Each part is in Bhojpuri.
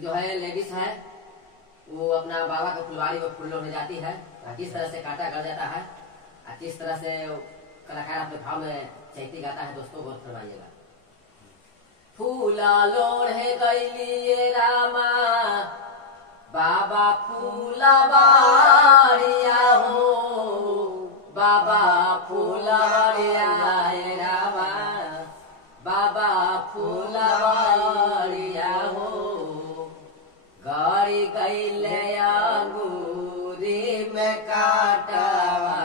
एक जो है लेडीज है वो अपना बाबा के फुलवारी में फूल लोने जाती है, किस तरह से कांटा गड़ जाता है, किस तरह से कलाकार अपने भाव में चैती गाता है, दोस्तों बहुत फरमाइएगा। फूला लोढ़े गईलिए रामा बाबा फूलवारिया हो, बाबा फूलवारिया रामा बाबा फूलवारिया हो, गाड़ी गईले अंगूरी में काटवा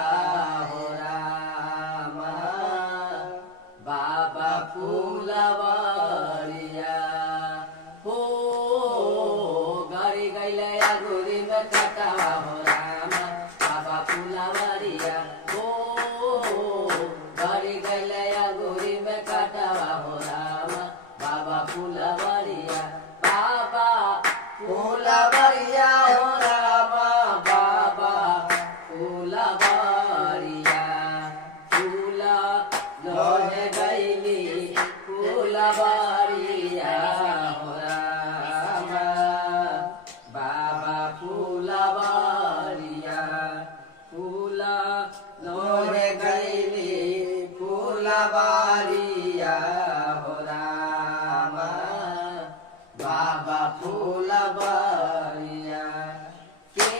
हो रामा बाबा फूलवारिया हो, गाड़ी गईले अंगूरी में काटवा हो रामा बाबा फूलवारिया हो, गाड़ी गईले अंगूरी में काटवा हो रामा बाबा फूलवारिया, बाबा फूलवारिया हो रामा बाबा फूलवारिया, फूला लोढ़े गईली फूलवारिया हो रामा बाबा फूलवारिया, फूला लोढ़े गईली फूलवारिया हो रामा बाबा फूलवारिया, के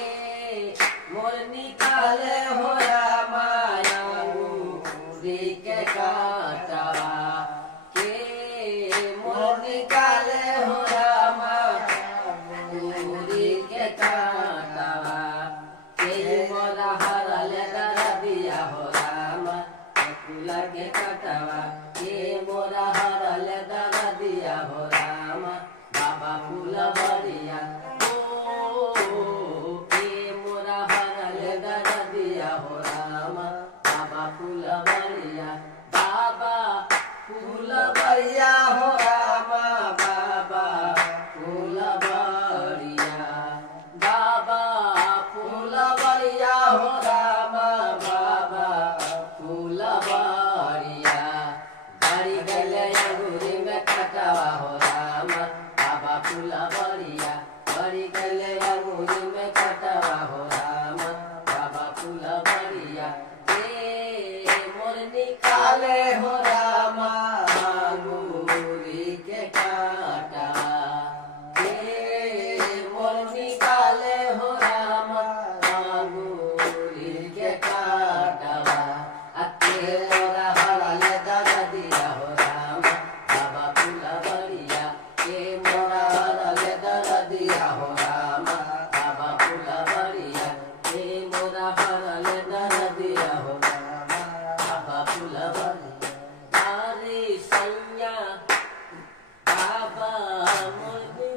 मोर निकाले हो रामा अंगूरी के कांटवा, के मोर निकाले हो रामा अंगूरी के कांटवा, के मोरा हरल दरदिया हो रामा फूला के कांटवा, के मोरा हरल दरदिया हो रामा बाबा फूलवारिया हो, के मोरा हरल दरदिया हो रामा बाबा फूलवारिया, बाबा फूलवारिया हो रामा बाबा फूलवारिया, बाबा फूलवारिया हो रामा बाबा फूलवारिया, गाड़ी गले अंगूरी में कटवा हो रामा बाबा फूलवारिया, गाड़ी गले अंगूरी में कटवा हो रामा बाबा फूलवारिया, के मोर निकाले हो रामा अंगूरी के कांटवा, के मोर निकाले हो रामा अंगूरी के कांटवा, के मोरा हरल दरदिया हो रामा बाबा फूलवारिया, के मोरा हरल दरदिया हो रामा बाबा फूलवारिया, के मोरा हरल दरदिया हो रामा बाबा फूलवारिया, तारी सैया बाबा मुझे